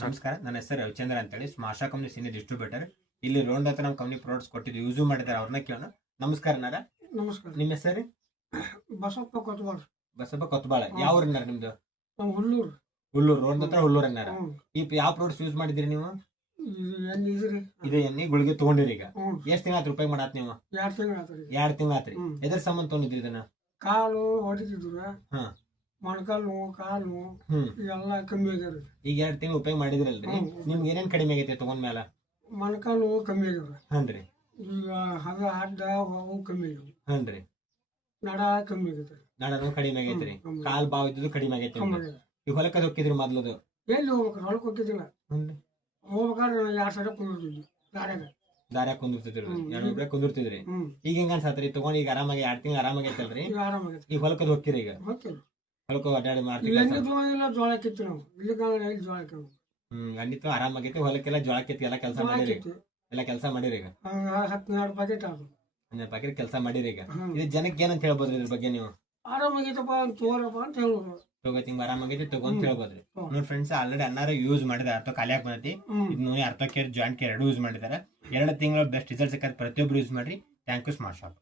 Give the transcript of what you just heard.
ನಮಸ್ಕಾರ, ನನ್ನ ಹೆಸರು ರವಿಚಂದ್ರ ಅಂತೇಳಿ ಸ್ಮಾಶಾ ಕಂಪ್ನಿ ಸೀನಿಯರ್ ಡಿಸ್ಟ್ರಿಬ್ಯೂಟರ್. ಇಲ್ಲಿ ರೋಡ್ ಹತ್ರ ನಮ್ಮ ಕಂಪ್ನಿ ಪ್ರಾಡಕ್ಟ್ಸ್ ಕೊಟ್ಟಿದ್ದು ಯೂಸ್ ಮಾಡಿದ್ದಾರೆ, ಅವ್ರನ್ನ ಕೇಳೋಣ. ನಮಸ್ಕಾರ ನಾರ, ನಮಸ್ಕಾರ. ನಿಮ್ಮ ಹೆಸರು? ಬಸಪ್ಪ ಕೊತ್ವಾಳ. ಬಸಪ್ಪ ಕೊತ್ಬಾಳ. ಯಾವ ಊರನ್ನಾರ ನಿಮ್ದು? ನಾವು ಹುಲ್ಲೂರು. ಹುಲ್ಲೂರು ರೋಡ್ ಹತ್ರ ಹುಲ್ಲೂರು ಅನ್ನಾರ. ಈ ಯಾವ ಪ್ರಾಡಕ್ಟ್ಸ್ ಯೂಸ್ ಮಾಡಿದಿರಿ ನೀವು? ಎಣ್ಣೆ ಇದ್ರಿ. ಇದೇ ಎಣ್ಣೆ ಗುಳಿಗೆ ತಗೊಂಡಿರಿ. ಈಗ ಹ್ಞೂ ಎಷ್ಟ್ ತಿಂಗಳ ರೂಪಾಯಿ ಮಾಡಾತ್ ನೀವು? 2 ತಿಂಗಳು ಆತ್ರಿ. 2 ತಿಂಗಳ ಆತ್ರಿ. ಎದ್ರ ಸಂಬಂಧ ತೊಗೊಂಡಿದ್ರಿ ಇದನ್ನ? ಕಾಲು ಹೊಡಿತಿದ್ರು, ಹಾ ಮೊಣಕಾಲು ನೋವು, ಕಾಲು ನೋವು ಹ್ಮ್ ಎಲ್ಲ ಕಮ್ಮಿ ಆಗ್ಯಾವ್ರಿ. ಈಗ 2 ತಿಂಗಳು ಉಪಯೋಗ ಮಾಡಿದ್ರಲ್ರಿ, ನಿಮ್ಗೆ ಏನೇನ್ ಕಡಿಮೆ ಆಗೈತೆ ತಗೊಂಡ್ಮೇಲ? ಮೊಣಕಾಲು ನೋವು ಕಮ್ಮಿ ಆಗ್ಯಾವ್ರಿ. ಹನ್ರಿ. ಈಗ ಹದ ಅಡ್ಡ ಅವು ಕಮ್ಮಿ ಆಗ್ಯಾವ. ಹನ್ರಿ. ನಡ ಕಮ್ಮಿ ಆಗೈತೆ. ನಡನು ಕಡಿಮೆ ಆಗೈತ್ರಿ. ಕಾಲ್ ಬಾವ್ ಇದ್ದು ಕಡಿಮೆ ಆಗೈತಿ. ಕಮ್ಮಿ ಆಗ್ಯದ. ಈಗ ಹೊಲಕ್ಕದ ಹೋಗಿದ್ರಿ ಮೊದ್ಲದು? ಎಲ್ಲಿ ಹೋಗ್ಬೇಕ್ರಿ? ಹೊಲಕ್ಕೆ ಹೋಗಿದ್ದಿಲ್ಲ. ಹೋಗ್ಬೇಕಾದ್ರೆ 2 ಸಲ ಕುಂದಿರ್ತಿದ್ವಿ ದಾರ್ಯಾಗ. ದಾರ್ಯಾಗ ಕುಂದಿರ್ತಿದ್ರಿ, ಎರಡ್ ಕುಂದಿರ್ತಿದ್ರಿ. ಈಗ ಹೆಂಗ ಅನ್ಸತ್ರಿ ತಗೊಂಡ್? ಈಗ ಆರಾಮಾಗಿ 2 ತಿಂಗಳು ಆರಾಮಾಗೈತಲ್ರಿ? ಈಗ ಆರಾಮಾಗೈತೆ. ಈಗ ಹೊಲಕ್ಕದ ಹೋಗ್ತೀರಿ? ಈಗ ಹೋಗ್ತೀವಿ. ಹೊಲಕ್ಕ ಅಡ್ಡಾಡಿ ಮಾಡ್ತೀವಿ. ಎಣ್ಣೆ ತಗೊಂಡಿಲ್ಲ, ಜೋಳ ಕಿತ್ತು ನಾವು. ಇಲ್ಲಿ ಎಲ್ಲಿ ಜೋಳ ಕಿತ್ತು? ಖಂಡಿತ ಆರಾಮಾಗೈತಿ. ಹೊಲಕ್ಕೆಲ್ಲ ಜೋಳ ಕಿತ್ತಿ ಎಲ್ಲ ಕೆಲಸ ಮಾಡಿರಿ? ಎಲ್ಲ ಕೆಲಸ ಮಾಡಿರಿ? ಈಗ 12 ಪ್ಯಾಕೆಟ್ ಆದ್ರು. 12 ಪ್ಯಾಕೆಟ್ ಕೆಲಸ ಮಾಡಿರಿ. ಈಗ ಇದು ಜನಕ್ಕೆ ಏನಂತ ಹೇಳ್ಬೋದ್ರಿ ಇದ್ರ ಬಗ್ಗೆ ನೀವು? ಆರಾಮಾಗೈತಪ್ಪ ತೋರಪ್ಪ ಅಂತ ಹೇಳ್ಬೋದು. ತಗೋತಿ ಆರಾಮಾಗೈತಿ ತಗೊಂತ ಹೇಳ್ಬೋದ್ರಿ. ನೋಡಿ ಫ್ರೆಂಡ್ಸ್, ಆಲ್ರೆಡಿ ಅನ್ನಾರ ಯೂಸ್ ಮಾಡಿದಾರೆ, ಅರ್ಥ ಖಾಲಿ ಆಗಿ ಬಂದೈತಿ. ಇದು ನೋಡಿ ಅರ್ಥ ಕೇರ್ ಜಾಯಿಂಟ್ ಕೇರ್ 2 ಯೂಸ್ ಮಾಡಿದಾರೆ. 2 ತಿಂಗಳ ಬೆಸ್ಟ್ ರಿಸಲ್ಟ್ ಸಿಕ್ಕತ್ತೆ. ಪ್ರತಿಯೊಬ್ರು ಯೂಸ್ ಮಾಡ್ರಿ. Thank you smart shop.